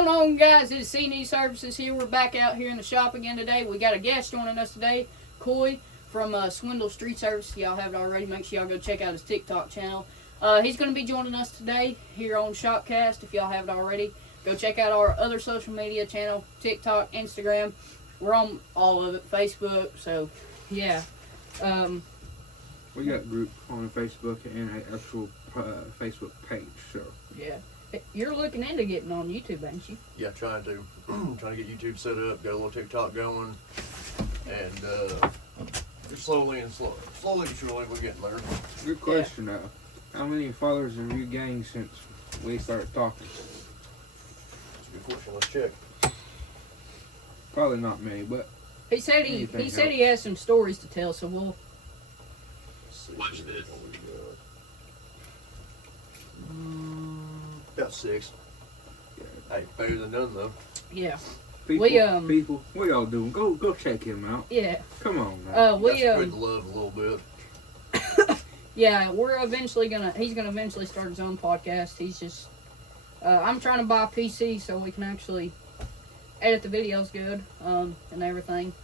What's going on, guys? It's C&Es Services here. We're back out here in the shop again today. We got a guest joining us today, Coy from Swindles Tree Service. Y'all have it already. Make sure y'all go check out his TikTok channel. He's going to be joining us today here on Shopcast. If y'all have it already, go check out our other social media channel, TikTok, Instagram. We're on all of it, Facebook. So, yeah. We got a group on Facebook and an actual Facebook page. So yeah. You're looking into getting on YouTube, ain't you? Yeah, trying to get YouTube set up, got a little TikTok going, and just slowly but surely we're getting there. good question though. How many followers have you gained since we started talking? That's a good question. Let's check. Probably not many, but He said he has some stories to tell, so we'll watch this. About 6. yeah. Hey, better than none though. yeah. People, what y'all doing? Go check him out. Yeah. Come on now. We spread the love a little bit. yeah, he's gonna eventually start his own podcast. He's just I'm trying to buy a PC so we can actually edit the videos good, and everything.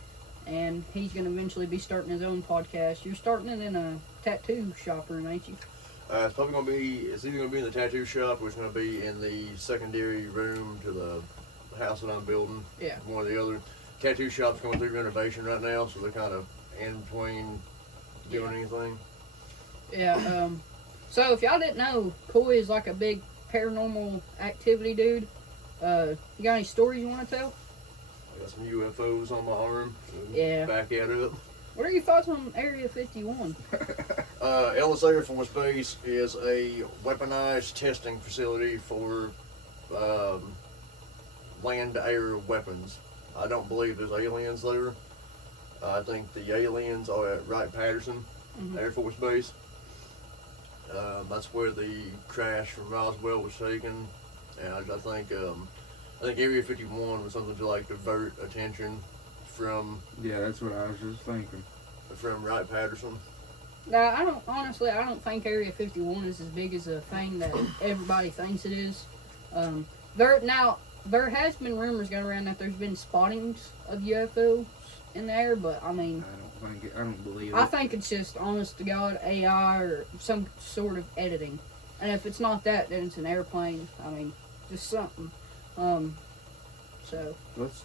And he's gonna eventually be starting his own podcast. You're starting it in a tattoo shop, ain't you? It's probably gonna be. It's either gonna be in the tattoo shop, or it's gonna be in the secondary room to the house that I'm building. Yeah. One or the other. Tattoo shop's going through renovation right now, so they're kind of in between doing anything. Yeah. So if y'all didn't know, Coy is like a big paranormal activity dude. You got any stories you want to tell? I got some UFOs on my arm. Yeah. Back at it. What are your thoughts on Area 51? Ellis Air Force Base is a weaponized testing facility for land-to-air weapons. I don't believe there's aliens there. I think the aliens are at Wright-Patterson Air Force Base. That's where the crash from Roswell was taken, and I think Area 51 was something to like divert attention from. Yeah, that's what I was just thinking. From Wright-Patterson. Now, I don't think Area 51 is as big as a thing that everybody thinks it is. There has been rumors going around that there's been spottings of UFOs in the air, but I mean, I don't believe it. I think it's just honest to God AI or some sort of editing. And if it's not that, then it's an airplane. I mean, just something. So Let's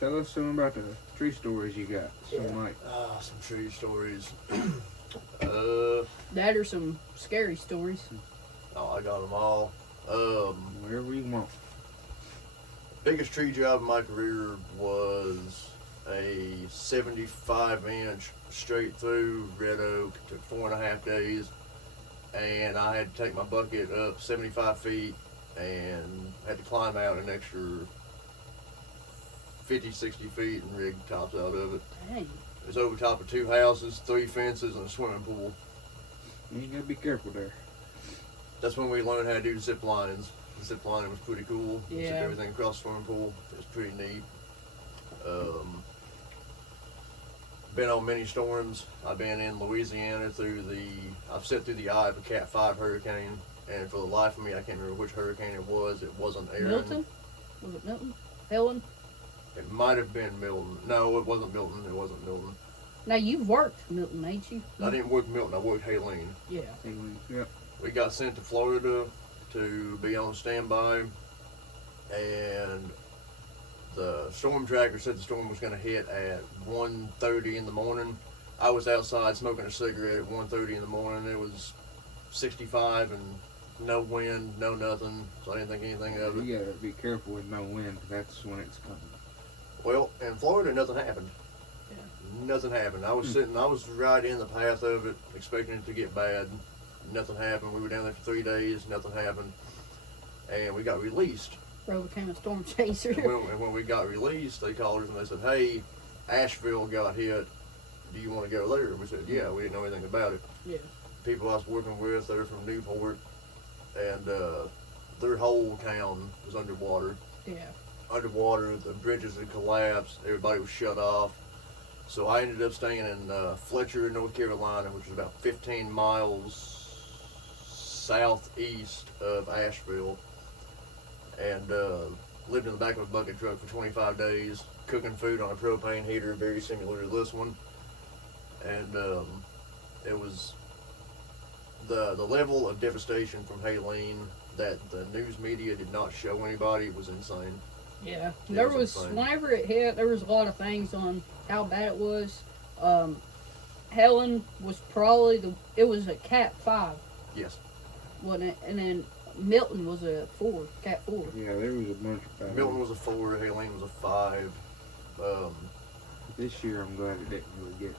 tell us some about the tree stories you got. Some tree stories. that or some scary stories. Oh, I got them all. Wherever you want. Biggest tree job in my career was a 75-inch straight through red oak. Took 4.5 days, and I had to take my bucket up 75 feet and had to climb out an extra 50, 60 feet and rig tops out of it. Dang. It was over top of 2 houses, 3 fences, and a swimming pool. You gotta be careful there. That's when we learned how to do zip lines. The zip lining was pretty cool. Yeah. Zip everything across the swimming pool. It was pretty neat. Been on many storms. I've been in Louisiana I've set through the eye of a Cat 5 hurricane, and for the life of me, I can't remember which hurricane it was. It wasn't Aaron. Milton? Was it Milton? Helen? It might have been Milton. No, it wasn't Milton. Now, you've worked Milton, ain't you? I didn't work Milton. I worked Helene. Yeah. Yep. We got sent to Florida to be on standby, and the storm tracker said the storm was going to hit at 1:30 in the morning. I was outside smoking a cigarette at 1:30 in the morning. It was 65 and no wind, no nothing, so I didn't think anything of it. You gotta be careful with no wind, 'cause that's when it's coming. Well, in Florida, nothing happened. Yeah. Nothing happened. I was I was right in the path of it, expecting it to get bad. Nothing happened. We were down there for 3 days, nothing happened. And we got released. Bro became a storm chaser. And when we got released, they called us and they said, "Hey, Asheville got hit. Do you want to go there?" We said, "Yeah." We didn't know anything about it. Yeah. People I was working with, they're from Newport, and their whole town was underwater. Yeah. Underwater, the bridges had collapsed. Everybody was shut off. So I ended up staying in Fletcher, North Carolina, which is about 15 miles southeast of Asheville. And lived in the back of a bucket truck for 25 days, cooking food on a propane heater, very similar to this one. And it was the level of devastation from Helene that the news media did not show anybody was insane. Yeah, It there was was insane. whenever it hit, there was a lot of things on how bad it was. Helen was probably it was a Cat 5, Yes. wasn't it? And then Milton was a 4, Cat 4. Yeah, there was a bunch of bad Milton ones. was a 4, Helene was a 5. This year, I'm glad it didn't really get.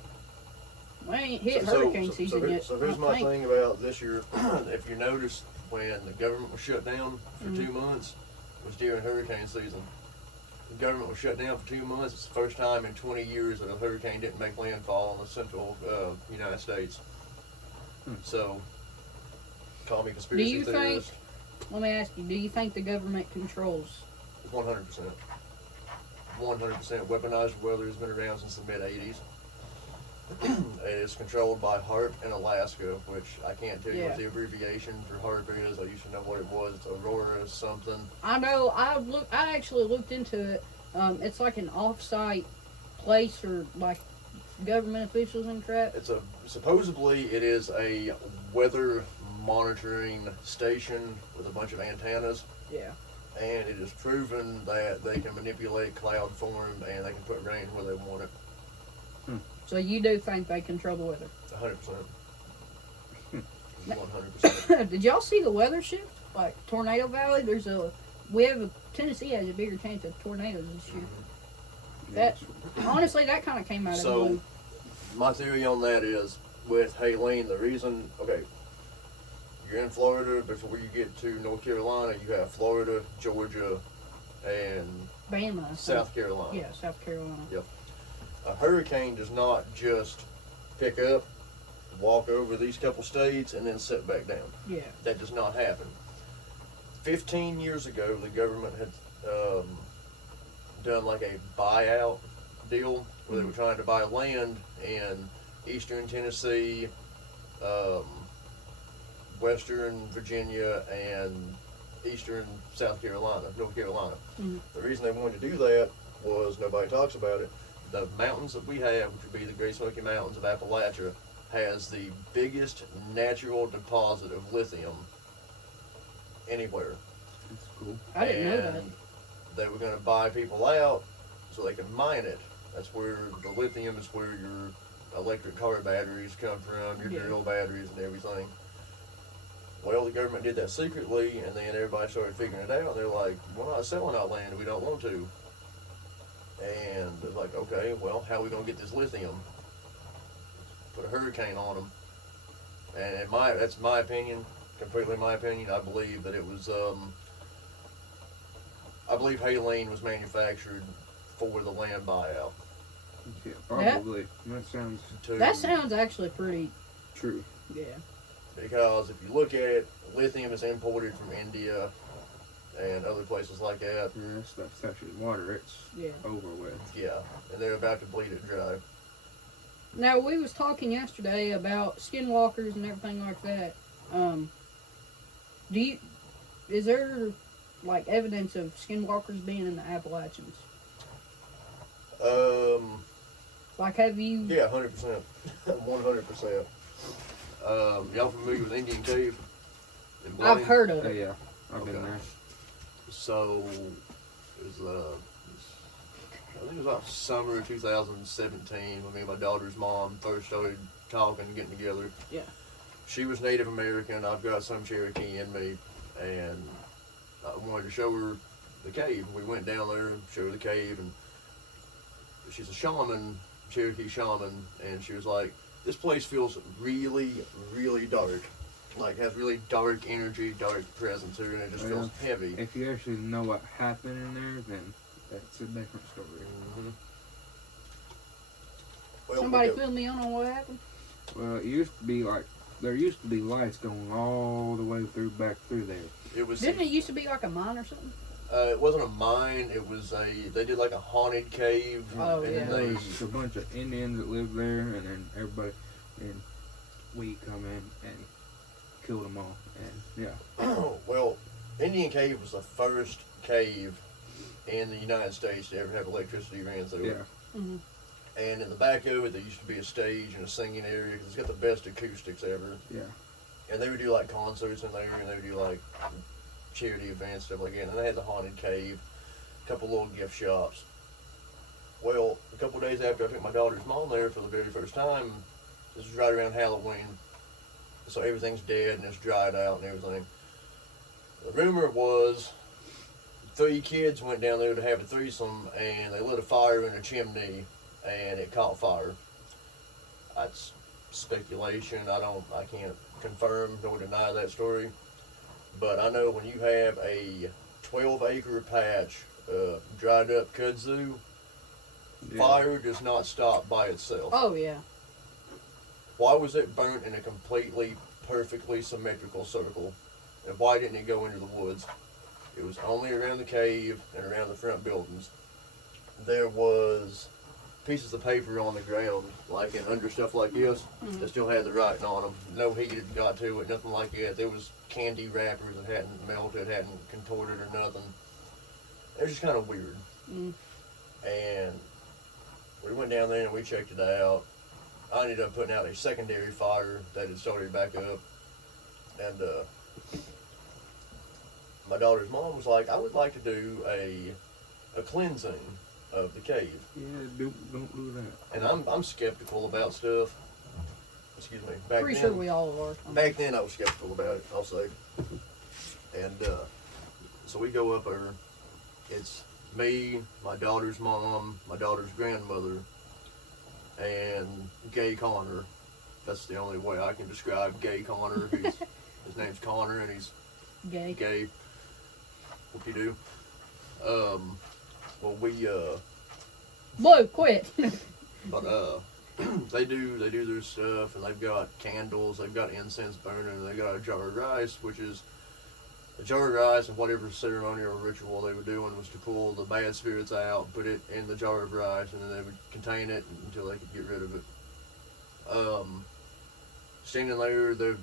We ain't hit hurricane season yet. So I here's don't my think. thing about this year. If you noticed, when the government was shut down for 2 months, it was during hurricane season. The government was shut down for 2 months. It's the first time in 20 years that a hurricane didn't make landfall on the central United States. So, call me conspiracy Do you think? theorist. Let me ask you: do you think the government controls? 100%. 100%. Weaponized weather has been around since the mid-'80s. It is controlled by HARP in Alaska, which I can't tell you what the abbreviation for HARP is. I used to know what it was. It's Aurora something. I know. I actually looked into it. It's like an off-site place for like government officials and crap. Supposedly it is a weather monitoring station with a bunch of antennas. Yeah. And it is proven that they can manipulate cloud form and they can put rain where they want it. So you do think they control the weather? 100%. 100%. Did y'all see the weather shift? Like Tornado Valley, Tennessee has a bigger chance of tornadoes this year. That honestly, that kind of came out of the blue. My theory on that is with Helene, the reason, you're in Florida. Before you get to North Carolina, you have Florida, Georgia, and Bama, South Carolina. Yeah, South Carolina. Yep. A hurricane does not just pick up, walk over these couple states, and then sit back down. Yeah. That does not happen. 15 years ago, the government had done like a buyout deal where they were trying to buy land in eastern Tennessee, western Virginia, and eastern North Carolina. The reason they wanted to do that was, nobody talks about it, the mountains that we have, which would be the Great Smoky Mountains of Appalachia, has the biggest natural deposit of lithium anywhere. That's cool. I didn't know that. They were going to buy people out so they could mine it. That's where the lithium is, where your electric car batteries come from, your drill batteries and everything. Well, the government did that secretly, and then everybody started figuring it out. They're like, we're not selling our land, we don't want to. And it's like, okay, well, how are we going to get this lithium? Put a hurricane on them. And that's my opinion, completely my opinion. I believe that it was, I believe Helene was manufactured for the land buyout. Yeah, probably. That sounds actually pretty true. Yeah. Because if you look at it, lithium is imported from India and other places like that. Yeah, that stuff touches water, it's over with. Yeah, and they're about to bleed it dry. Now, we was talking yesterday about skinwalkers and everything like that. Is there like evidence of skinwalkers being in the Appalachians? Like, have you? Yeah, 100%, 100%. Y'all familiar with Indian Cave? I've heard of it. Yeah, I've been there. So, it was, I think it was about summer of 2017 when me and my daughter's mom first started talking, getting together. Yeah. She was Native American. I've got some Cherokee in me, and I wanted to show her the cave. We went down there and showed her the cave, and she's a shaman, Cherokee shaman, and she was like, this place feels really, really dark. Like, has really dark energy, dark presence here, and it just feels heavy. If you actually know what happened in there, then that's a different story. Mm-hmm. Well, Somebody fill me in on what happened? Well, it used to be like, there used to be lights going all the way back through there. Didn't it used to be like a mine or something? It wasn't a mine, it was they did like a haunted cave. Oh, and yeah. There was a bunch of Indians that lived there, and then and we come in and killed them all, and yeah. Well, Indian Cave was the first cave in the United States to ever have electricity ran through Yeah. it. Mm-hmm. And in the back of it, there used to be a stage and a singing area because it's got the best acoustics ever. Yeah. And they would do like concerts in there, and they would do like charity events, stuff like that. And they had the haunted cave, a couple little gift shops. Well, a couple of days after I took my daughter's mom there for the very first time, this was right around Halloween, so everything's dead and it's dried out and everything. The rumor was 3 kids went down there to have a threesome, and they lit a fire in a chimney, and it caught fire. That's speculation. I can't confirm nor deny that story. But I know when you have a 12-acre patch of dried up kudzu, fire does not stop by itself. Oh yeah. Why was it burnt in a completely, perfectly symmetrical circle? And why didn't it go into the woods? It was only around the cave and around the front buildings. There was pieces of paper on the ground, like in under stuff like this, that still had the writing on them. No heat had got to it, nothing like that. There was candy wrappers that hadn't melted, hadn't contorted or nothing. It was just kind of weird. And we went down there and we checked it out. I ended up putting out a secondary fire that had started back up. And my daughter's mom was like, I would like to do a cleansing of the cave. Yeah, don't do that. And I'm skeptical about stuff. Excuse me. Pretty sure we all are. Back then I was skeptical about it, I'll say. And so we go up there. It's me, my daughter's mom, my daughter's grandmother, and Gay Connor. That's the only way I can describe Gay Connor. His name's Connor, and he's gay. What you do? Well, we Whoa, quit. but they do their stuff, and they've got candles, they've got incense burning, and they got a jar of rice, which is a jar of rice, and whatever ceremonial or ritual they were doing was to pull the bad spirits out, put it in the jar of rice, and then they would contain it until they could get rid of it. Standing there, they're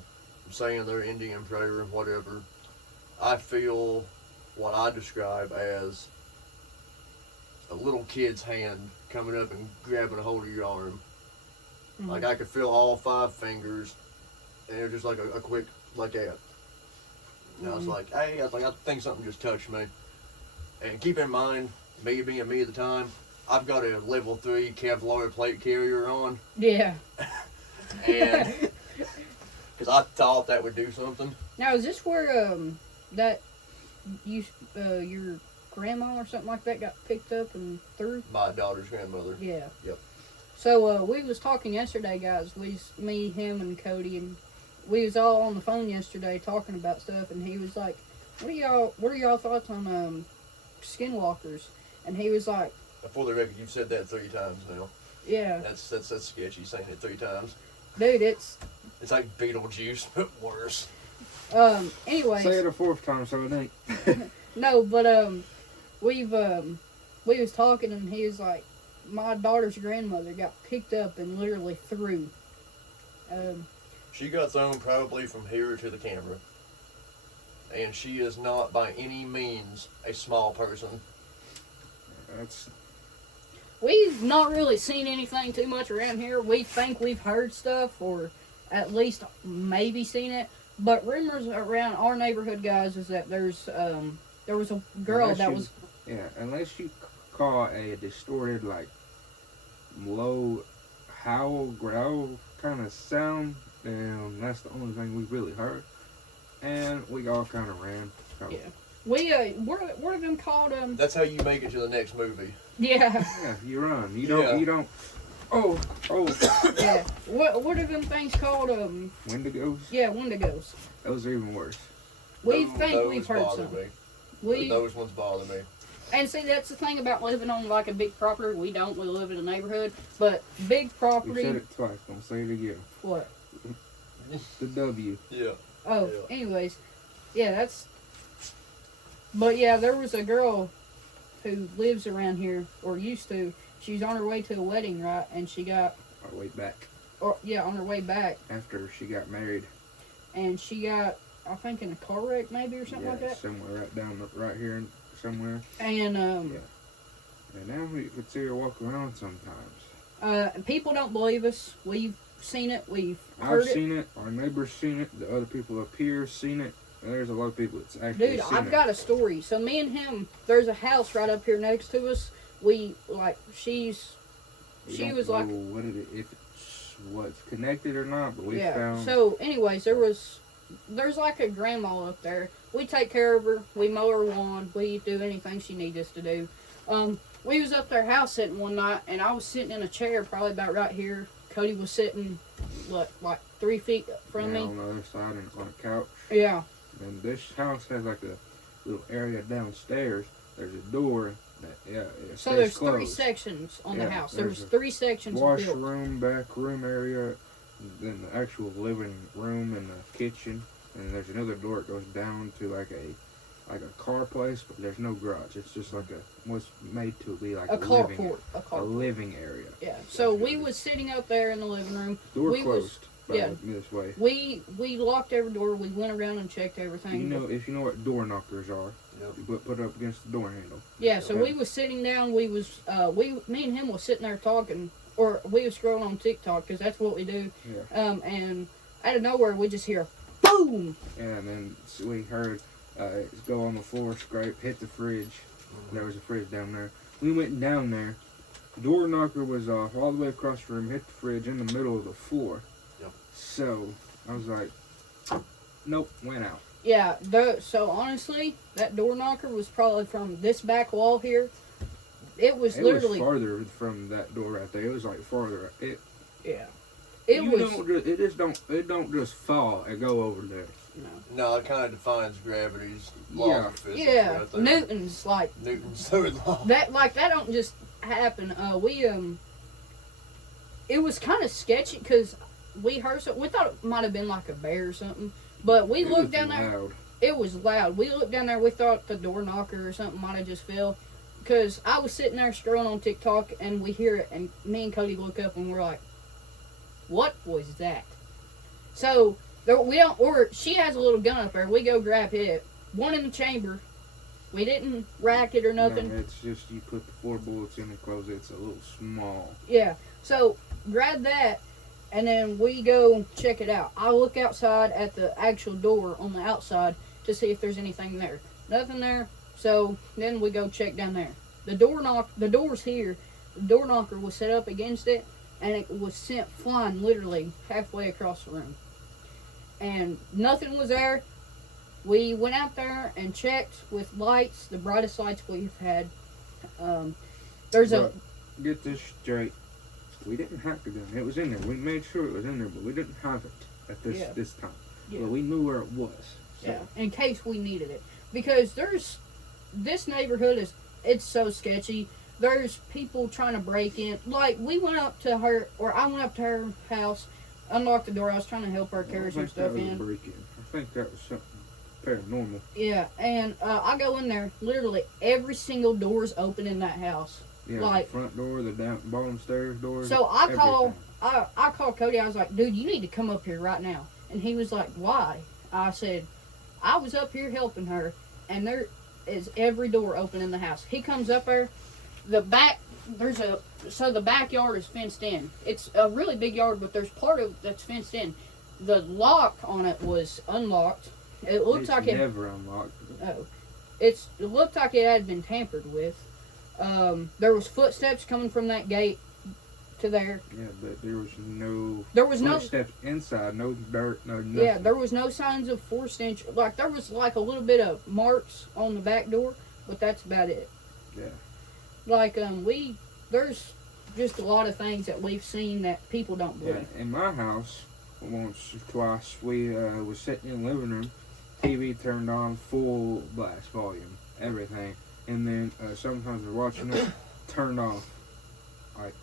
saying their Indian prayer and whatever. I feel what I describe as a little kid's hand coming up and grabbing a hold of your arm. Like I could feel all 5 fingers, and it was just like a quick, like that. And I was like, hey, I think something just touched me. And keep in mind, me being me at the time, I've got a level 3 Kevlar plate carrier on. Yeah. And because I thought that would do something. Now, is this where that your grandma or something like that got picked up and threw? My daughter's grandmother. Yeah. Yep. So we was talking yesterday, guys. Me, him, and Cody, and we was all on the phone yesterday talking about stuff. And he was like, "What are y'all thoughts on skinwalkers?" And he was like, For the record, you've said that 3 times now. "Yeah, That's sketchy, saying it 3 times. dude, it's like Beetlejuice, but worse." Anyways, Say it a 4th time, so it ain't. no, but we was talking, and he was like, my daughter's grandmother got picked up and literally threw. She got thrown probably from here to the camera. And she is not by any means a small person. That's We've not really seen anything too much around here. We think we've heard stuff, or at least maybe seen it. But rumors around our neighborhood, guys, is that there was a girl unless you call a distorted, like, low howl, growl kind of sound, then that's the only thing we've really heard. And we all kind of ran. So. Yeah. We, what are them called? That's how you make it to the next movie. Yeah. Yeah, you run. You don't. Oh. Yeah. What are them things called? Wendigos? Yeah, Wendigos. Those are even worse. We've heard bother something. me. Those ones bother me. And see, that's the thing about living on like a big property. We live in a neighborhood, but big property. You said it twice. Don't say it again. What? The W. Yeah. Oh, Yeah. anyways, yeah, that's. But yeah, there was a girl who lives around here, or used to. She was on her way to a wedding, right? And she got. Our way back. On her way back. After she got married. And she got, I think, in a car wreck maybe or something like that. Somewhere right here in somewhere. And Yeah. And now we could see her walk around sometimes. people don't believe us. We've seen it. We've I've heard it. seen it. Our neighbors seen it. The other people up here seen it. And there's a lot of people that's actually Dude, seen I've it. got a story. So me and him, there's a house right up here next to us. We like she was like what if it's what's connected or not, but we found. So anyways, there's like a grandma up there. We take care of her. We mow her lawn. We do anything she needs us to do. We was up their house sitting one night, and I was sitting in a chair probably about right here. Cody was sitting, like 3 feet from me. On the other side and on a couch. Yeah. And this house has like a little area downstairs. There's a door that it So stays there's closed. 3 sections on the house. There's There's 3 sections built. Washroom, back room area, then the actual living room and the kitchen, and there's another door that goes down to like a car place, but there's no garage. It's just like what's made to be like A living, carport. A a carport. living area. Yeah. So we was sitting out there in the living room. Door We was- closed. yeah. This way. We locked every door. We went around and checked everything. If you know what door knockers are, Yep. you put it up against the door handle. Yeah, so we was sitting down. We was me and him was sitting there talking, or we was scrolling on TikTok because that's what we do. Yeah. And out of nowhere we just hear boom. And then we heard it go on the floor, scrape, hit the fridge. There was a fridge down there. We went down there. Door knocker was off all the way across the room, hit the fridge in the middle of the floor. Yep. So I was like, nope, went out. Yeah. So honestly, that door knocker was probably from this back wall here. It was literally farther from that door right there. It was like farther. yeah. It don't just fall and go over there. No, it kind of defines gravity's law of physics. Yeah. Right there. Newton's Newton's third law. that don't just happen. It was kind of sketchy because we heard something. We thought it might have been like a bear or something, but we looked down there. Loud. It was loud. We looked down there. We thought the door knocker or something might have just fell, because I was sitting there scrolling on TikTok and we hear it, and me and Cody look up and we're like, "What was that?" So she has a little gun up there. We go grab it. One in the chamber. We didn't rack it or nothing. No, it's just you put the 4 bullets in and close it. It's a little small. Yeah. So grab that, and then we go check it out. I look outside at the actual door on the outside to see if there's anything there. Nothing there. So then we go check down there. The door's here. The door knocker was set up against it, and it was sent flying literally halfway across the room. And nothing was there. We went out there and checked with lights, the brightest lights we've had. Get this straight. We didn't have the gun. It was in there. We made sure it was in there, but we didn't have it at this time. Yeah. But we knew where it was. So. Yeah, in case we needed it. Because this neighborhood it's so sketchy. There's people trying to break in. Like, I went up to her house, unlocked the door. I was trying to help her carry some stuff in. I think that was something paranormal. Yeah, and I go in there. Literally, every single door's open in that house. Yeah, like, the front door, the bottom stairs door. So I called Cody. I was like, "Dude, you need to come up here right now." And he was like, "Why?" I said, "I was up here helping her, and there is every door open in the house." He comes up there. The backyard is fenced in. It's a really big yard, but there's part of it that's fenced in. The lock on it was unlocked. It looked like it never unlocked. Oh, it looked like it had been tampered with. There was footsteps coming from that gate to there. Yeah, but there was no footsteps inside, no dirt, no nothing. Yeah, there was no signs of forced entry. Like, there was like a little bit of marks on the back door, but that's about it. Yeah. Like, there's just a lot of things that we've seen that people don't believe. Yeah, in my house, once or twice, we was sitting in the living room, TV turned on, full blast volume, everything. And then sometimes we're watching it, turned off. Like,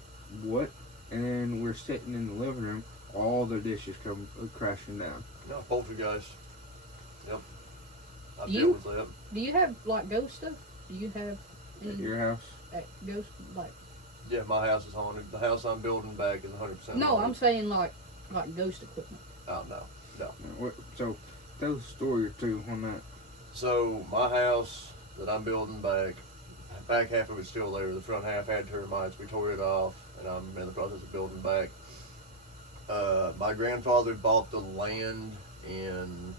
what? And then we're sitting in the living room, all the dishes come crashing down. No, poltergeist. Yep. I've You- dealt with that. Do you have, like, ghost stuff? Do you have At your house? ghost, like... Yeah, my house is haunted. The house I'm building back is 100% No, haunted. I'm saying, like ghost equipment. Oh, no. So, tell a story or two on that. So, my house, that I'm building back. Back half of it's still there. The front half had termites. We tore it off, and I'm in the process of building back. My grandfather bought the land in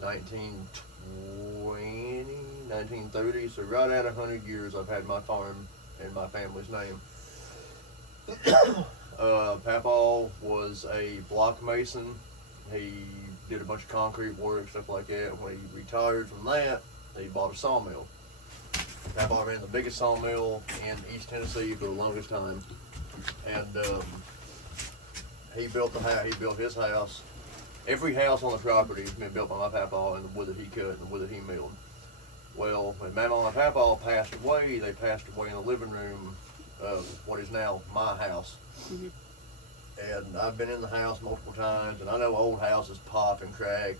1920, 1930, so right at 100 years I've had my farm in my family's name. Papa was a block mason. He did a bunch of concrete work, stuff like that. When he retired from that, he bought a sawmill. Papa ran the biggest sawmill in East Tennessee for the longest time, and he built his house. Every house on the property has been built by my papa, and the wood that he cut and the wood that he milled. Well, when Mama and Papa passed away, they passed away in the living room of what is now my house. Mm-hmm. And I've been in the house multiple times, and I know old houses pop and crack.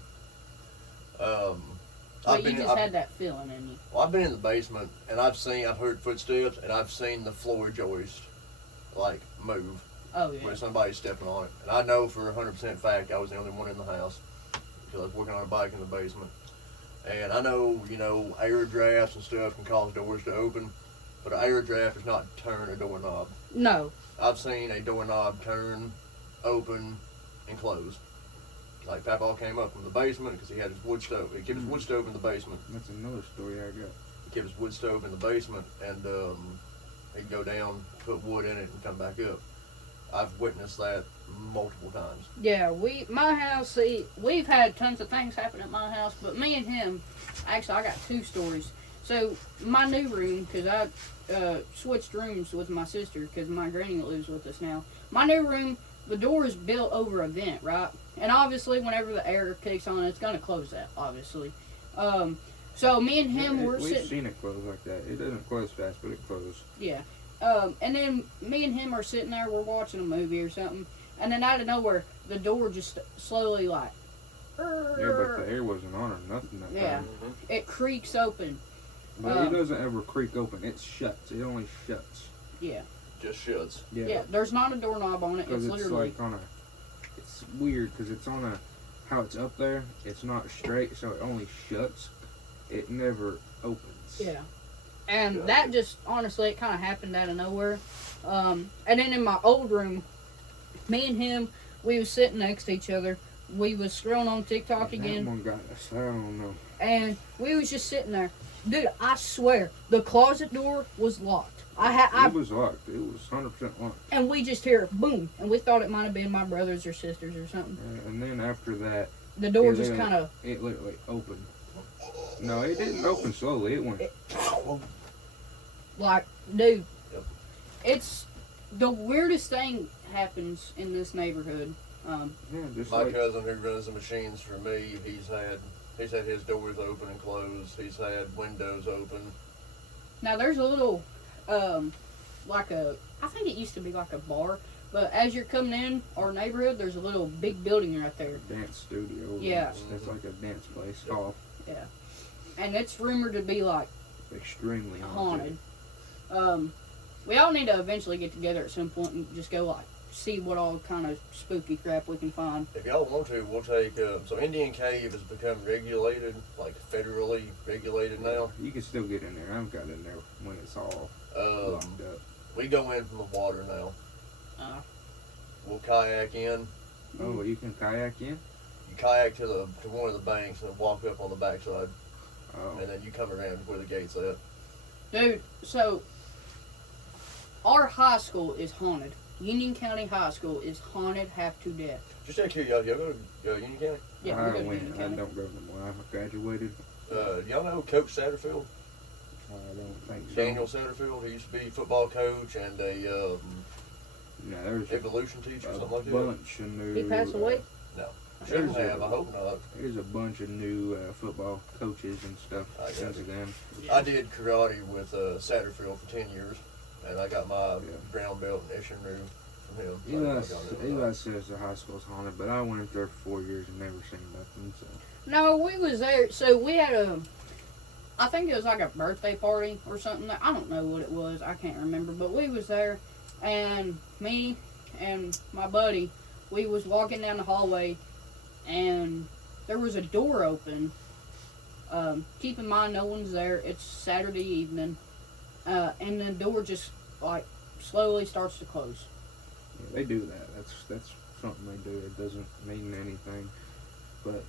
But you just had that feeling in you. Well, I've been in the basement, and I've heard footsteps, and I've seen the floor joist, like, move. Oh, yeah. When somebody's stepping on it. And I know for 100% fact I was the only one in the house, because I was working on a bike in the basement. And I know, air drafts and stuff can cause doors to open, but an air draft does not turn a doorknob. No. I've seen a doorknob turn, open, and close. Like, Papa came up from the basement because he had his wood stove. He kept his wood stove in the basement. That's another story I got. He kept his wood stove in the basement, and he'd go down, put wood in it, and come back up. I've witnessed that multiple times. Yeah, my house, we've had tons of things happen at my house, but me and him, actually, I got two stories. So, my new room, because I switched rooms with my sister, because my granny lives with us now. My new room, the door is built over a vent, right? And obviously, whenever the air kicks on, it's going to close that, obviously. So, me and him were sitting... We've seen it close like that. It doesn't close fast, but it closes. Yeah. And then me and him are sitting there, we're watching a movie or something, and then out of nowhere, the door just slowly like... Yeah, but the air wasn't on or nothing that time. Mm-hmm. It creaks open. But it doesn't ever creak open. It shuts. It only shuts. Yeah. Just shuts. Yeah, there's not a doorknob on it. It's literally... like on a... It's weird because it's on a... How it's up there, it's not straight, so it only shuts. It never opens. Yeah. And that just, honestly, it kind of happened out of nowhere. And then in my old room, me and him, we was sitting next to each other. We was scrolling on TikTok again. That one got us. I don't know. And we was just sitting there. Dude, I swear, the closet door was locked. It was locked. It was 100% locked. And we just hear boom, and we thought it might have been my brothers or sisters or something. And then after that, the door just kind of... It literally opened. No, it didn't open slowly. It went... Like, dude, Yep. It's the weirdest thing happens in this neighborhood. Just My like... cousin who runs the machines for me, he's had his doors open and closed. He's had windows open. Now there's a little, I think it used to be like a bar, but as you're coming in our neighborhood, there's a little big building right there. Dance studio. Yeah. It's like a dance place. Hall. Yeah. And it's rumored to be like Extremely haunted. We all need to eventually get together at some point and just go like see what all kind of spooky crap we can find. If y'all want to, we'll take. So Indian Cave has become regulated, like federally regulated now. You can still get in there. I've got in there when it's all locked up. We go in from the water now. We'll kayak in. Oh, you can kayak in? You kayak to one of the banks and walk up on the backside, Oh. and then you come around where the gate's at. Dude, so our high school is haunted. Union County High School is haunted half to death. Just out of curiosity, y'all go to Union County? Yeah, I we go to went. Union I County. don't go no more. I graduated. Y'all know Coach Satterfield? I don't think so. Daniel Satterfield. He used to be football coach and a No, there's evolution teacher, a something like that. bunch of new... He passed away? No. Shouldn't have. I hope not. There's a bunch of new football coaches and stuff I got since it. then. I did karate with Satterfield for 10 years, and I got my brown belt in Eshinu from him. So Eli says the high school's haunted, but I went there for 4 years and never seen nothing. So No, we was there. So we had I think it was like a birthday party or something. I don't know what it was. I can't remember. But we was there, and me and my buddy, we was walking down the hallway, and there was a door open Keep in mind, no one's there. It's Saturday evening, and the door just like slowly starts to close. Yeah, they do that. That's something they do. It doesn't mean anything, but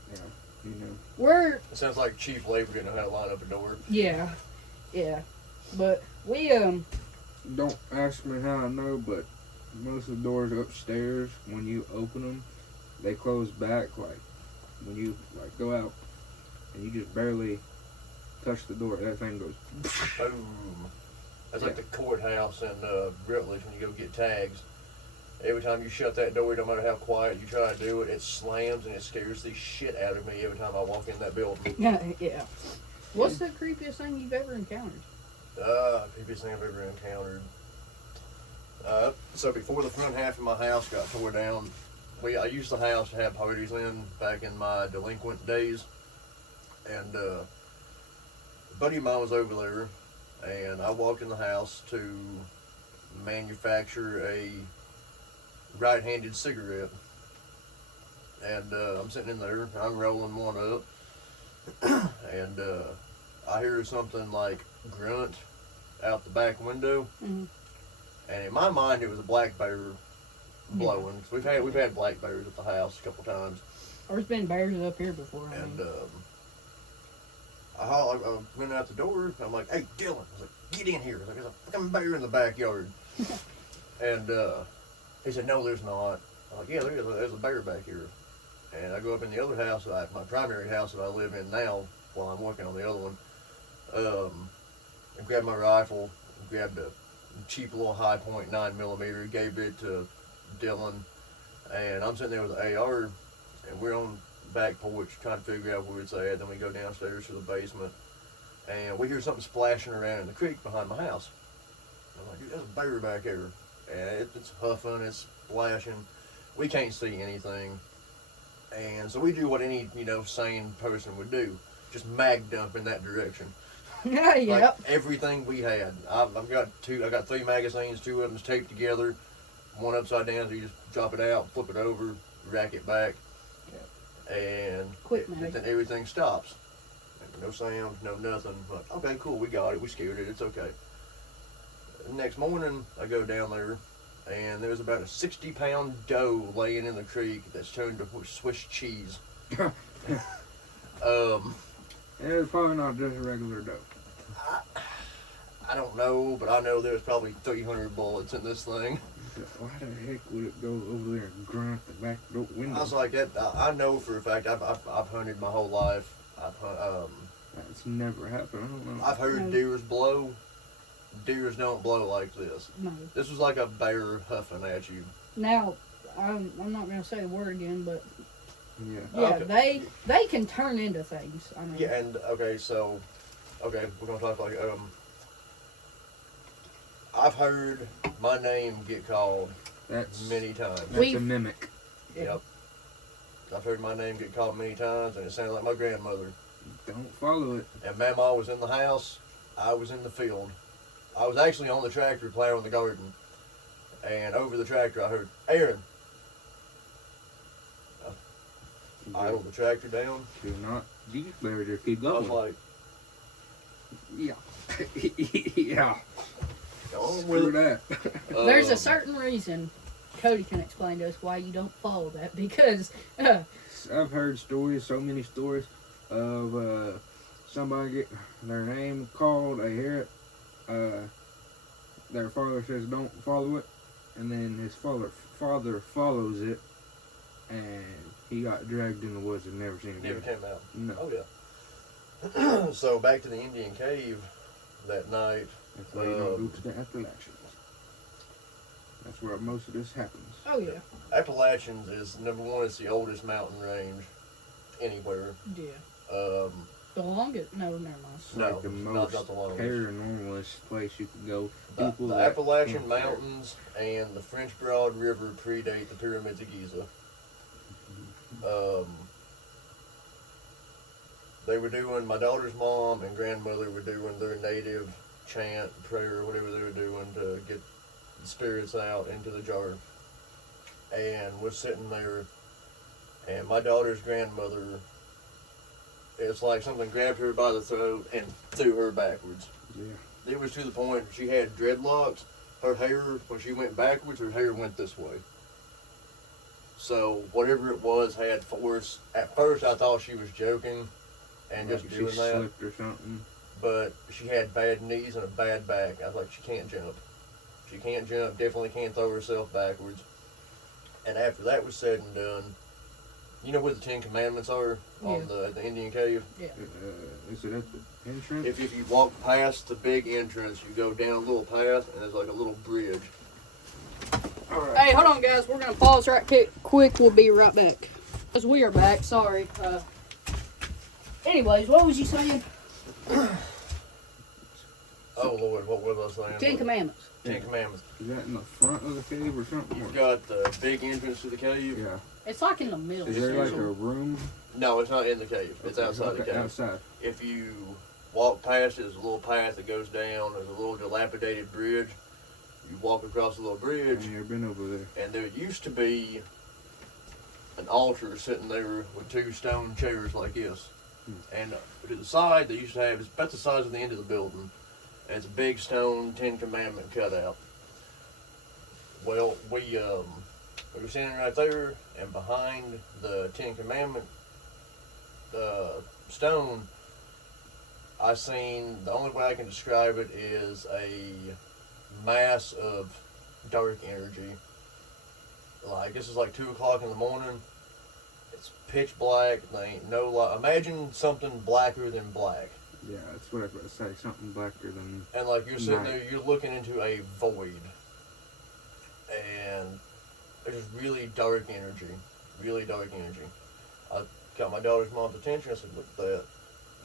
We're It sounds like cheap labor getting how to line up a door. yeah, but we Don't ask me how I know, but most of the doors upstairs, when you open them, they close back. Like when you like go out and you just barely touch the door, that thing goes. Boom. That's like the courthouse in Rutledge when you go get tags. Every time you shut that door, no matter how quiet you try to do it, it slams and it scares the shit out of me every time I walk in that building. yeah. What's the creepiest thing you've ever encountered? Creepiest thing I've ever encountered. So before the front half of my house got tore down, I used the house to have parties in back in my delinquent days. And a buddy of mine was over there, and I walked in the house to manufacture a right-handed cigarette. And I'm sitting in there, I'm rolling one up, and I hear something like grunt out the back window. Mm-hmm. And in my mind, it was a black bear blowing. We've had black bears at the house a couple times. There's been bears up here before. And I went out the door, and I'm like, "Hey, Dylan!" I was like, "Get in here!" I was like, "There's a fucking bear in the backyard." And he said, "No, there's not." I'm like, "Yeah, there is. There's a bear back here." And I go up in the other house, my primary house that I live in now, while I'm working on the other one. And grabbed my rifle, grabbed a cheap little high point 9mm, gave it to Dylan, and I'm sitting there with the AR, and we're on the back porch trying to figure out where it's at. Then we go downstairs to the basement, and we hear something splashing around in the creek behind my house. I'm like, "Dude, there's a bear back here," and it's huffing, it's splashing. We can't see anything, and so we do what any sane person would do: just mag dump in that direction. Yeah, Like yep. everything we had. I got 3 magazines, 2 of them taped together, one upside down, so you just drop it out, flip it over, rack it back, and Quick mag. then everything stops. No sound, no nothing. Like, okay, cool, we got it, we scared it, it's okay. Next morning, I go down there, and there's about a 60-pound doe laying in the creek that's turned to Swiss cheese. It's probably not just a regular doe. I don't know, but I know there's probably 300 bullets in this thing. Why the heck would it go over there and grunt the back door window? I was like, that. I know for a fact. I've hunted my whole life. That's never happened. I don't know. I've heard deers blow. Deers don't blow like this. No. This was like a bear huffing at you. Now, I'm not gonna say a word again, but Yeah. yeah, Okay. they can turn into things. I mean, Yeah, and we're gonna talk like I've heard my name get called That's many times. That's a mimic. Yep. I've heard my name get called many times, and it sounded like my grandmother. Don't follow it. And Mama was in the house. I was in the field. I was actually on the tractor plowing the garden. And over the tractor, I heard, "Aaron." I idled the tractor down. Do not. You better just keep I going. was like, Yeah. Yeah. "Go on Screw with it." that. there's a certain reason Cody can explain to us why you don't follow that, because I've heard stories, so many stories of somebody get their name called, they hear it, their father says don't follow it, and then his father follows it, and he got dragged in the woods and never seen Never again. came out. No. Oh, yeah. So back to the Indian cave that night. That's why you don't go to the Appalachians. That's where most of this happens. oh yeah, Appalachians is, number one, it's the oldest mountain range anywhere. yeah. The longest? No, never mind. It's No, like the not most the longest. paranormalist place you can go. The People that Appalachian went there. Mountains and the French Broad River predate the pyramids of Giza. They were doing, my daughter's mom and grandmother were doing their native chant, prayer, whatever they were doing to get the spirits out into the jar. And was sitting there, and my daughter's grandmother it's like something grabbed her by the throat and threw her backwards. Yeah. It was to the point she had dreadlocks. Her hair, when she went backwards, her hair went this way. So whatever it was had force. At first, I thought she was joking and Like just she doing that. slipped or something. But she had bad knees and a bad back. I was like, she can't jump. She can't jump. Definitely can't throw herself backwards. And after that was said and done, you know where the 10 Commandments are on the Indian cave? Yeah. Is it at the entrance? If you walk past the big entrance, you go down a little path, and there's like a little bridge. Alright. Hey, hold on, guys. We're gonna pause right quick. We'll be right back. Cause we are back. Sorry. Anyways, what was you saying? Oh Lord, what was I saying? 10 Commandments. 10 Commandments. Is that in the front of the cave or something? You've got the big entrance to the cave. Yeah. It's like in the middle. Is there like a room? No, it's not in the cave. It's outside the cave. Outside. If you walk past it, there's a little path that goes down. There's a little dilapidated bridge. You walk across the little bridge, I've never been over there. and there used to be an altar sitting there with 2 stone chairs like this. And to the side, they used to have, it's about the size of the end of the building, and it's a big stone 10 Commandment cutout. Well, we were standing right there, and behind the 10 Commandment stone, I seen, the only way I can describe it is a mass of dark energy. Like, this is like 2 o'clock in the morning. It's pitch black. There ain't no light. Imagine something blacker than black. Yeah, that's what I was about to say. Something blacker than. And like you're sitting night. there, you're looking into a void. And there's really dark energy. Really dark energy. I got my daughter's mom's attention. I said, look at that.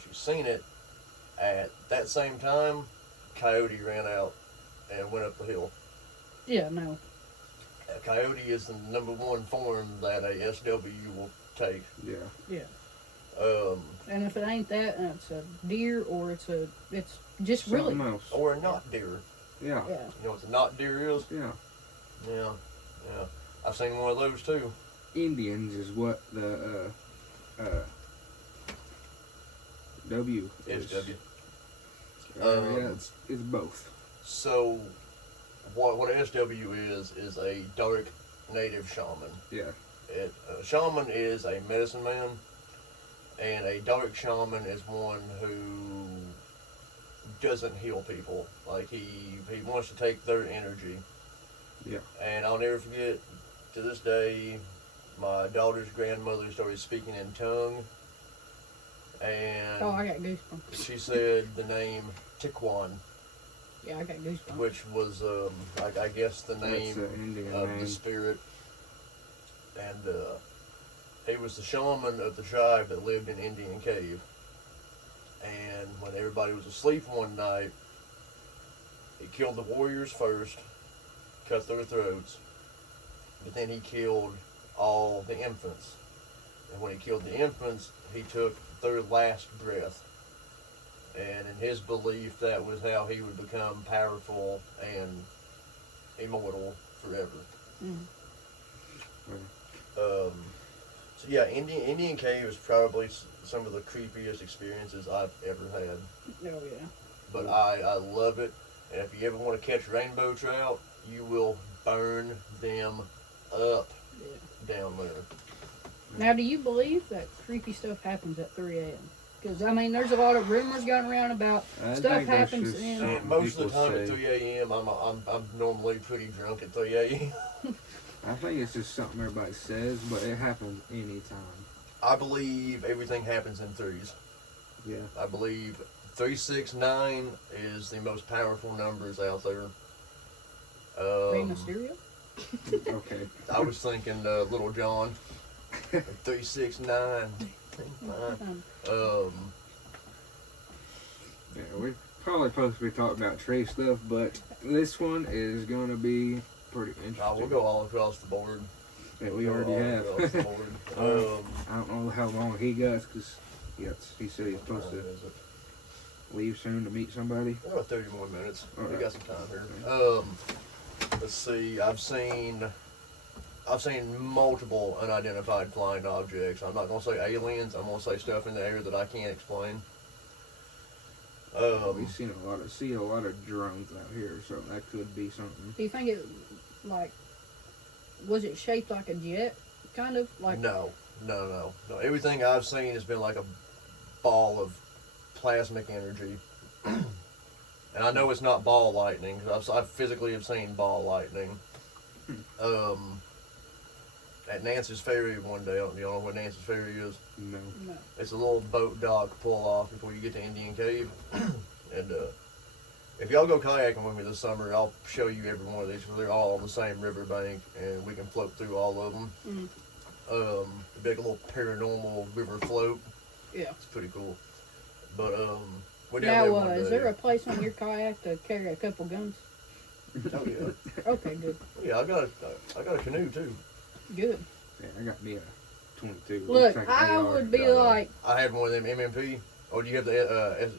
She's seen it. At that same time, coyote ran out and went up the hill. Yeah, no. A coyote is the #1 form that a SW will take. Yeah. Yeah. And if it ain't that, then it's a deer or it's just Something really. else. or a not deer. Yeah. Yeah. You know what the not deer is? Yeah. Yeah. I've seen one of those too. Indians is what the W is. SW. Yeah, it's both. So, what a SW is a dark native shaman. Yeah. A shaman is a medicine man, and a dark shaman is one who doesn't heal people. Like, he wants to take their energy. Yeah. And I'll never forget, to this day, my daughter's grandmother started speaking in tongue, and Oh, I got goosebumps. she said the name Tikwan, Yeah, I got goosebumps. which was, I guess, the name That's an Indian of name. the spirit. And he was the shaman of the tribe that lived in Indian Cave. And when everybody was asleep one night, he killed the warriors first, cut their throats, but then he killed all the infants. And when he killed the infants, he took their last breath. And in his belief, that was how he would become powerful and immortal forever. Mm. So yeah, Indian Cave is probably some of the creepiest experiences I've ever had. Oh, yeah. But I love it. And if you ever want to catch rainbow trout, you will burn them up down there. Now, do you believe that creepy stuff happens at 3 a.m.? Because, I mean, there's a lot of rumors going around about stuff happens in... And most of the time at say. 3 a.m., I'm normally pretty drunk at 3 a.m. I think it's just something everybody says, but it happens anytime. I believe everything happens in threes. Yeah. I believe 369 is the most powerful numbers out there. Rey Mysterio? Okay. I was thinking Little John. 369. Yeah, we're probably supposed to be talking about tree stuff, but this one is going to be pretty interesting. We'll go all across the board. Yeah, we Go already all have. across the board. I don't know how long he got, because he said he's supposed to leave soon to meet somebody. We got 30 more minutes. All We right. got some time here. Let's see. I've seen I've seen multiple unidentified flying objects. I'm not gonna say aliens. I'm gonna say stuff in the air that I can't explain. We've seen a lot of drones out here, so that could be something. Do you think it, like, was it shaped like a jet? Kind of? Like. No. Everything I've seen has been like a ball of plasmic energy. And I know it's not ball lightning, because I physically have seen ball lightning. At Nancy's Ferry one day, you know what Nancy's Ferry is? No. It's a little boat dock pull off before you get to Indian Cave. And if y'all go kayaking with me this summer, I'll show you every one of these, because they're all on the same riverbank, and we can float through all of them. It'd be like a little paranormal river float. Yeah. It's pretty cool. But we're down there one day. Is there a place on your kayak to carry a couple guns? Oh yeah. Okay, good. Yeah, I got a canoe too. Good. Yeah, I got me a 22. Look, Looks like I AR. would be like, I had one of them MMP. Or do you have the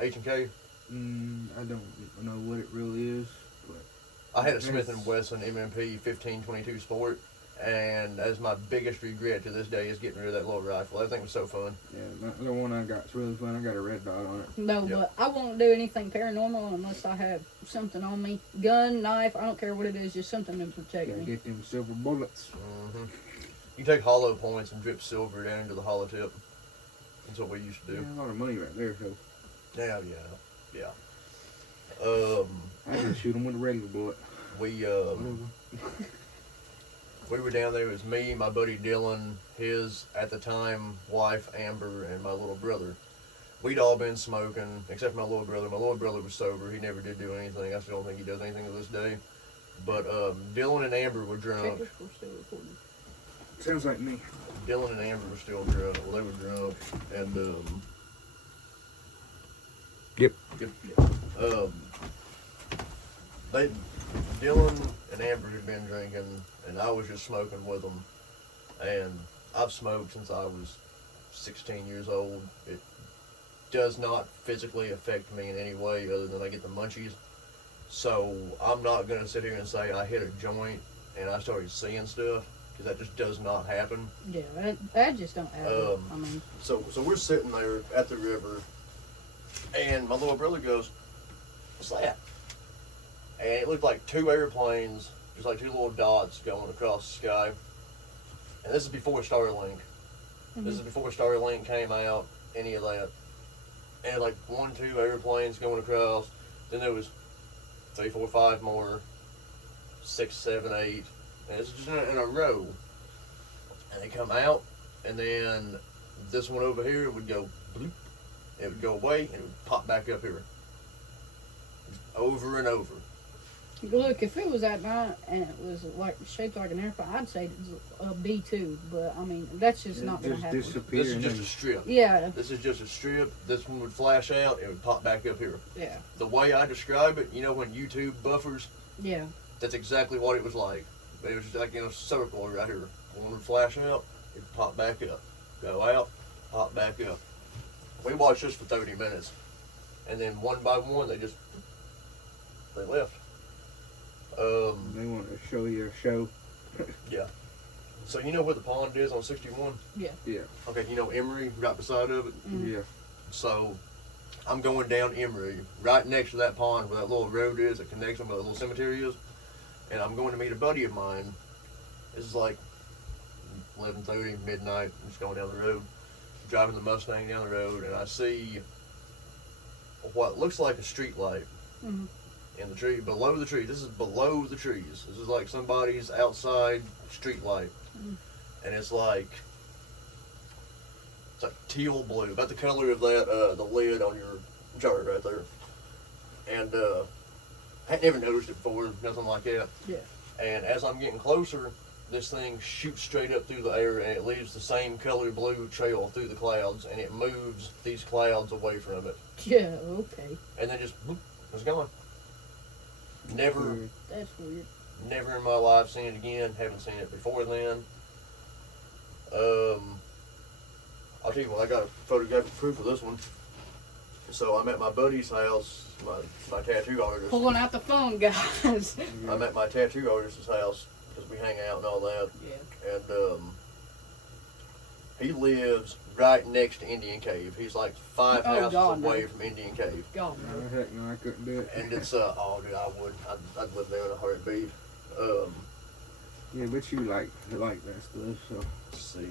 H&K? I don't know what it really is, but I had a Smith & Wesson MMP 1522 Sport, and that's my biggest regret to this day is getting rid of that little rifle. That thing was so fun. yeah, the one I got's really fun. I got a red dot on it. no, Yep. but I won't do anything paranormal unless I have something on me. Gun, knife, I don't care what it is, just something to protect Gotta me. get them silver bullets. You take hollow points and drip silver down into the hollow tip. That's what we used to Yeah, do. a lot of money right there, so Yeah. I just shoot them with a regular bullet. We Whatever. we were down there. It was me, my buddy Dylan, his at the time wife Amber, and my little brother. We'd all been smoking, except for my little brother. My little brother was sober. He never did do anything. I still don't think he does anything to this day. But Dylan and Amber were drunk. Check if we're still recording. Sounds like me. Dylan and Amber were still drunk. Well, they were drunk, and Yep. Dylan and Amber had been drinking, and I was just smoking with them. And I've smoked since I was 16 years old. It does not physically affect me in any way other than I get the munchies. So I'm not gonna sit here and say I hit a joint and I started seeing stuff, because that just does not happen. Yeah, that just don't happen. I mean, So we're sitting there at the river, and my little brother goes, "What's that?" And it looked like two airplanes, just like two little dots going across the sky. And this is before Starlink. This is before Starlink came out, any of that. And like 1, 2 airplanes going across. Then there was 3, 4, 5 more, 6, 7, 8. And it's just in a row. And they come out, and then this one over here would go bloop. It would go away, and it would pop back up here. Just over and over. look, if it was at night and it was like shaped like an airplane, I'd say it's a B2. But I mean, that's just not gonna happen. Disappear. This is just a strip. Yeah, This is just a strip. This one would flash out, it would pop back up here. yeah, The way I describe it, you know when YouTube buffers, yeah. that's exactly what it was like. It was just like in a circle right here. One would flash out, it would pop back up. Go out, pop back up. We watched this for 30 minutes. And then one by one, they left. They want to show you a show. Yeah. So you know where the pond is on 61? Yeah. Yeah. Okay, you know Emery, right beside of it? Mhm. Yeah. So I'm going down Emery, right next to that pond where that little road is that connects them where that little cemetery is. And I'm going to meet a buddy of mine. This is like 11:30, midnight. I'm just going down the road, driving the Mustang down the road, and I see what looks like a street light Mhm. in the tree, below the tree. This is below the trees. This is like somebody's outside street light. Mhm. And it's like teal blue, about the color of that the lid on your chart right there. And I had never noticed it before, nothing like that. Yeah. And as I'm getting closer, this thing shoots straight up through the air, and it leaves the same color blue trail through the clouds, and it moves these clouds away from it, Yeah, okay. and then just whoop, it's gone. Never, That's weird. never in my life seen it again. Haven't seen it before then. I'll tell you what, I got a photographic proof of this one. So I'm at my buddy's house, my tattoo artist. Pulling out the phone, guys. I'm at my tattoo artist's house because we hang out and all that. Yeah. And he lives right next to Indian Cave. He's like 5 houses away from Indian Cave. God, no. Oh, heck no, I couldn't do it. And it's oh dude, I would. I'd live there in a heartbeat. Yeah, but you like that stuff, so. Let's see.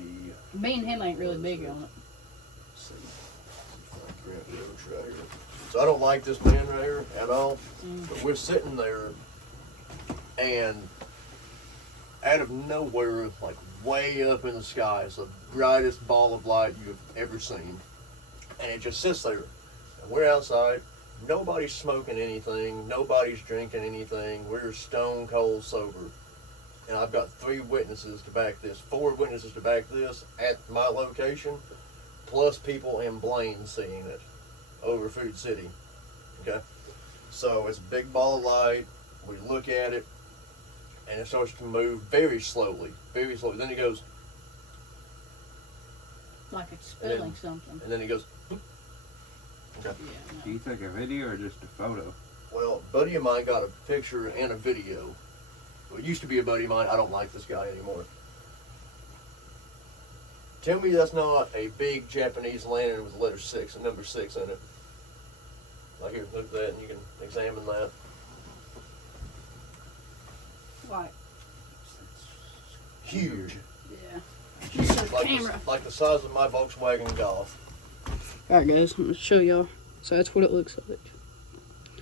Me and him ain't really big on it. Let's see. Right here. So I don't like this man right here at all. But we're sitting there, and out of nowhere, like way up in the sky, is the brightest ball of light you've ever seen. And it just sits there. And we're outside. Nobody's smoking anything. Nobody's drinking anything. We're stone cold sober. And I've got 3 witnesses to back this, 4 witnesses to back this at my location, plus people in Blaine seeing it over Food City. Okay? So it's a big ball of light. We look at it, and it starts to move very slowly, very slowly. Then it goes, Like it's spilling something. and then it goes, boop. Okay. Yeah, Do you take a video or just a photo? Well, a buddy of mine got a picture and a video. Well, it used to be a buddy of mine. I don't like this guy anymore. Tell me that's not a big Japanese lantern with the letter 6 and number 6 in it. Like here, look at that, and you can examine that. Like, Huge. yeah. Huge. Like, camera. like the size of my Volkswagen Golf. Alright guys, I'm gonna show y'all. So that's what it looks like.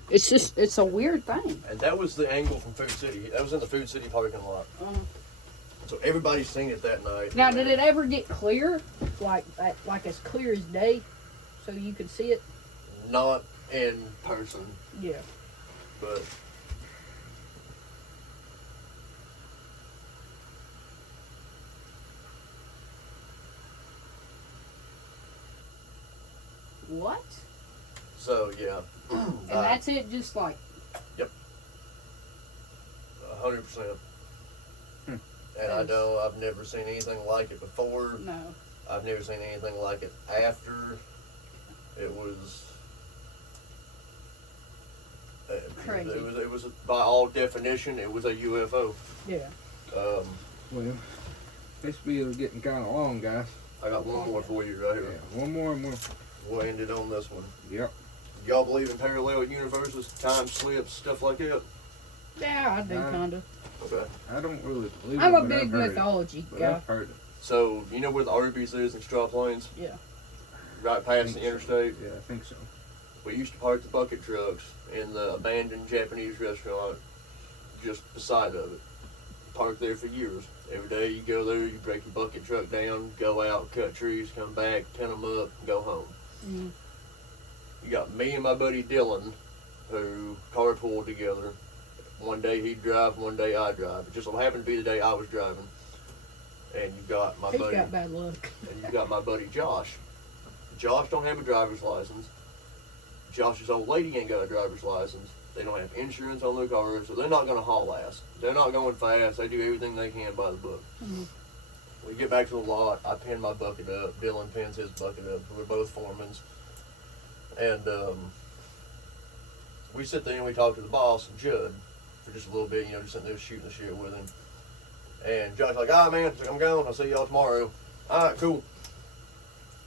It's just, it's a weird thing. And that was the angle from Food City. That was in the Food City parking lot. So everybody's seen it that night. Now, did it ever get clear? Like as clear as day? So you could see it? Not in person, Yeah. but What? so yeah. And that's it, just like, 100%. And I know I've never seen anything like it before. no. I've never seen anything like it after. It was Crazy. It was by all definition, it was a UFO. Yeah. Well, this video's getting kind of long, guys. I got one more for you right Yeah, here. one more and more. We'll end it on this one. Yep. Y'all believe in parallel universes, time slips, stuff like that? Yeah, I do, kinda. Okay. I don't really believe I'm it, a but big I've heard mythology it. But guy. I've heard it. So, you know where the Arby's is in Straw Plains? Yeah. Right past the interstate? Yeah, I think so. We used to park the bucket trucks in the abandoned Japanese restaurant just beside of it. Parked there for years. Every day you go there, you break your bucket truck down, go out, cut trees, come back, pin them up, go home. Mm. You got me and my buddy Dylan, who carpooled together. One day he'd drive, one day I'd drive. It just so happened to be the day I was driving. And you got my He's buddy, got bad luck. and you got my buddy Josh. Josh don't have a driver's license. Josh's old lady ain't got a driver's license. They don't have insurance on their cars, so they're not going to haul ass. They're not going fast. They do everything they can by the book. Mm-hmm. We get back to the lot. I pin my bucket up. Dylan pins his bucket up. We're both foremans. And we sit there and we talk to the boss, Judd, for just a little bit, you know, just sitting there shooting the shit with him. And Josh's like, "Ah, man, I'm going. I'll see y'all tomorrow." All right, cool.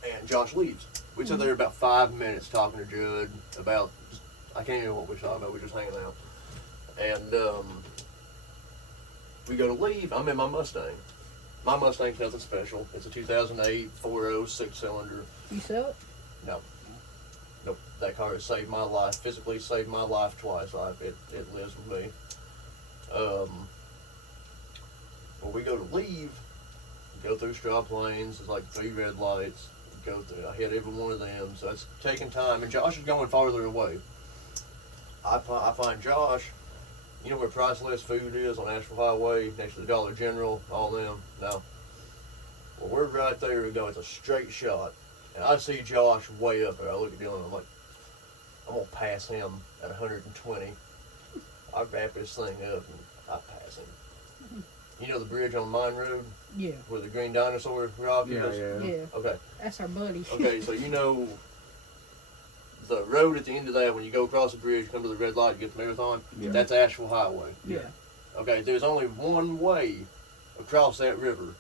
And Josh leaves. We sit there about 5 minutes talking to Judd about, I can't even know what we're talking about. We're just hanging out. And we go to leave. I'm in my Mustang. My Mustang's nothing special. It's a 2008 4.0 6-cylinder. You sell it? No. Nope. That car has saved my life. Physically saved my life twice. It lives with me. When we go to leave, we go through Straw Plains. There's like 3 red lights. We go through. I hit every one of them. So it's taking time. And Josh is going farther away. I find Josh. You know where Priceless Food is on Asheville Highway, next to the Dollar General, all them? No. Well, we're right there. We go. It's a straight shot. And I see Josh way up there. I look at Dylan and I'm like, I'm going to pass him at 120. I wrap this thing up and I pass him. You know the bridge on Mine Road? Yeah. Where the green dinosaur rock Yeah, is? yeah. Yeah. Okay. That's our buddy. Okay, so you know the road at the end of that, when you go across the bridge, come to the red light, you get the marathon? Yeah. That's Asheville Highway. Yeah. Okay, there's only one way across that river.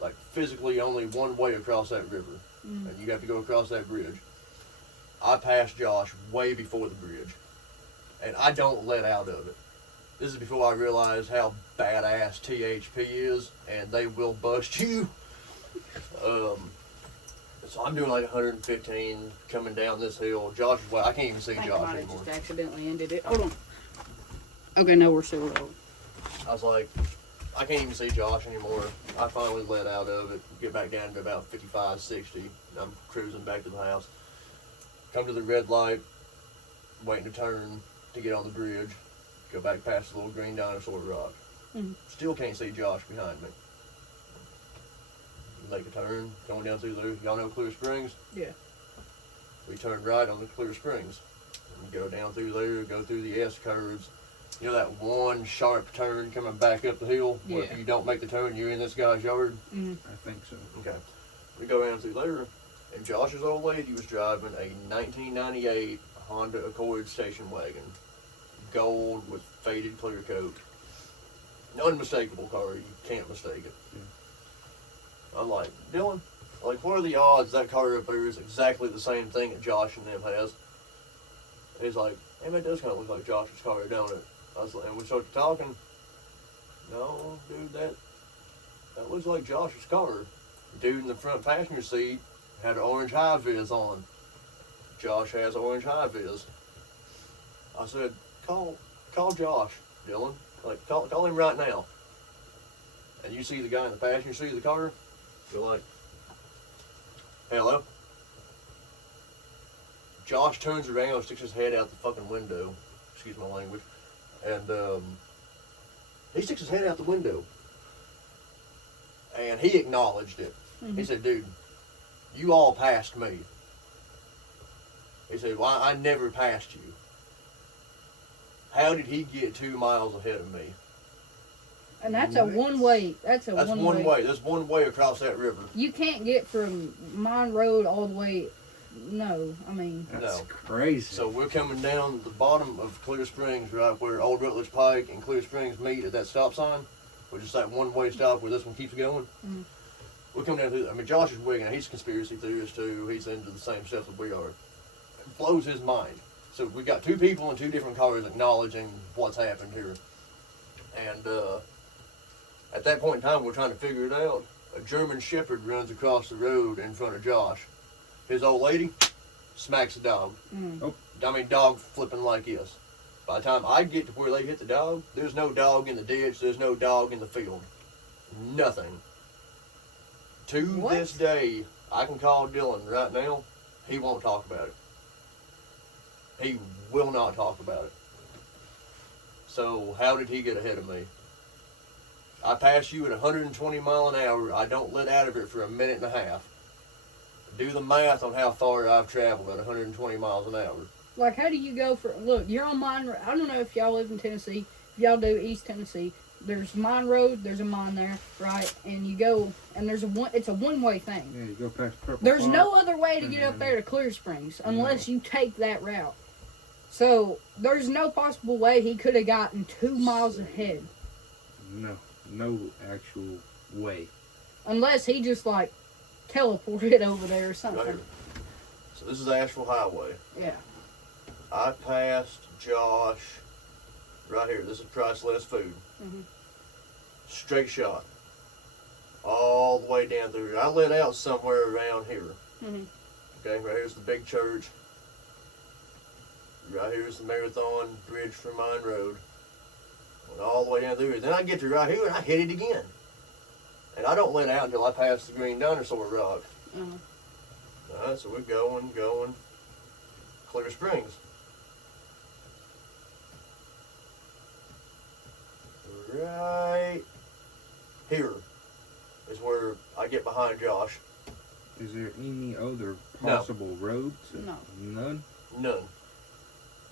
Like, physically only one way across that river. And you have to go across that bridge. I passed Josh way before the bridge. And I don't let out of it. This is before I realized how badass THP is, and they will bust you. So I'm doing like 115 coming down this hill. Josh is I can't even see I think Josh I might have anymore. just accidentally ended it. Hold on. Okay, no, we're still rolling. I was like, I can't even see Josh anymore. I finally let out of it, get back down to about 55, 60. And I'm cruising back to the house. Come to the red light, waiting to turn to get on the bridge. Go back past the little green dinosaur rock. Still can't see Josh behind me. Make a turn, going down through there. Y'all know Clear Springs? Yeah. We turned right on the Clear Springs. And go down through there, go through the S curves. You know that one sharp turn coming back up the hill? Yeah. Where if you don't make the turn, you're in this guy's yard? I think so. Okay. We go down through there, and Josh's old lady was driving a 1998 Honda Accord station wagon. Gold with faded clear coat. Unmistakable car. You can't mistake it. Yeah. I'm like, Dylan, like, what are the odds that car up there is exactly the same thing that Josh and them has? He's like, hey, man, it does kind of look like Josh's car, don't it? I was like, and we started talking. No, dude, that looks like Josh's car. The dude in the front passenger seat had an orange high vis on. Josh has orange high vis. I said, call Josh, Dylan. Like, call him right now. And you see the guy in the passenger seat of the car, you're like, hello? Josh turns around, sticks his head out the fucking window. Excuse my language. And he sticks his head out the window. And he acknowledged it. He said, dude, you all passed me. He said, well, I never passed you. How did he get 2 miles ahead of me? And that's a one-way. That's one way. There's one way across that river. You can't get from Mine Road all the way. No, I mean. That's No. crazy. So we're coming down the bottom of Clear Springs, right where Old Rutledge Pike and Clear Springs meet at that stop sign, which is that one-way stop where this one keeps going. We're coming down through. I mean, Josh is wigging. He's a conspiracy theorist too. He's into the same stuff that we are. It blows his mind. So we got two people in two different cars acknowledging what's happened here. And at that point in time, we're trying to figure it out. A German Shepherd runs across the road in front of Josh. His old lady smacks the dog. Oh. I mean, dog flipping like this. By the time I get to where they hit the dog, there's no dog in the ditch. There's no dog in the field. Nothing. To this day, I can call Dylan right now. He won't talk about it. He will not talk about it. So how did he get ahead of me? I pass you at 120 mile an hour. I don't let out of it for a minute and a half. Do the math on how far I've traveled at 120 miles an hour. Like, how do you go for? Look, you're on Mine Road. I don't know if y'all live in Tennessee. If y'all do East Tennessee, there's Mine Road. There's a mine there, right? And you go, and there's a one. It's a one-way thing. Yeah, you go past Purple There's Farm. no other way to get up there to Clear Springs unless you take that route. So there's no possible way he could have gotten 2 miles ahead. No actual way. Unless he just like teleported over there or something. Right here. So this is the actual highway. Yeah. I passed Josh right here. This is Priceless Food. Straight shot. All the way down through here. I let out somewhere around here. Okay, right here's the big church. Right here's the Marathon Bridge from Mine Road. Went all the way down through here. Then I get to right here and I hit it again. And I don't let out until I pass the green dinosaur rock. Alright, so we're going. Clear Springs. Right here is where I get behind Josh. Is there any other possible roads? No. None? None.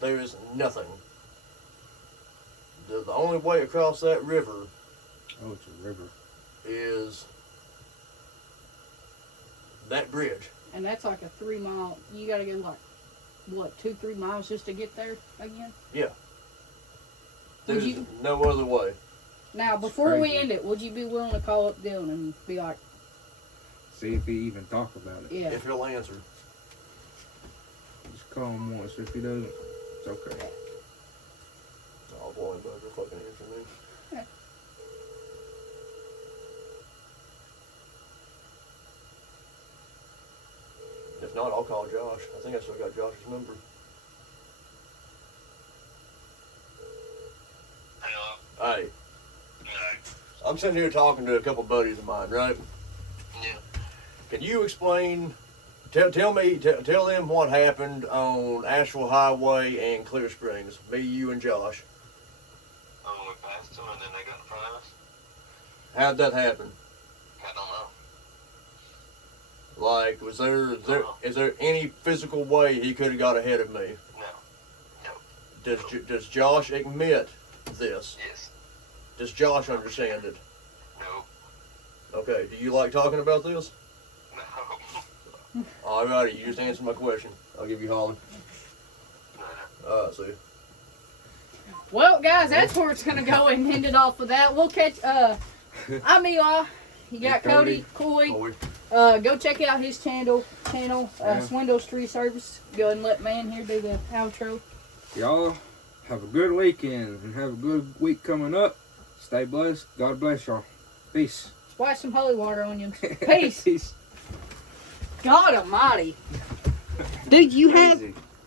There is nothing. The only way across that river Oh, it's a river. is that bridge. And that's like a 3 mile. You got to go like, what, 2-3 miles just to get there again? Yeah. Would There's you no other way. now before we crazy. end it? Would you be willing to call up Dylan and be like, See if he even talk about it. yeah, If he'll answer. Just call him once. If he doesn't, it's okay. Oh boy, better fucking answer me. If not, I'll call Josh. I think I still got Josh's number. Hello. Hey, Alright. I'm sitting here talking to a couple buddies of mine, right? Yeah. Can you explain? Tell them what happened on Asheville Highway and Clear Springs. Me, you, and Josh. We passed them and then they got in front of us. How'd that happen? I don't know. Like, is there any physical way he could have got ahead of me? No. Does Josh admit this? Yes. Does Josh understand it? No. Okay. Do you like talking about this? No. Alrighty, you just answered my question. I'll give you Holland. No. See. well, guys, that's where it's gonna go and end it off with that. We'll catch. I'm Yall. You got Hey, Cody, Coy. Boy. Go check out his channel. Yeah. Swindles Tree Service. Go ahead and let man here do the outro. Y'all have a good weekend and have a good week coming up. Stay blessed. God bless y'all. Peace. Splash some holy water on you. Peace. Peace. God Almighty. Dude, you have Crazy.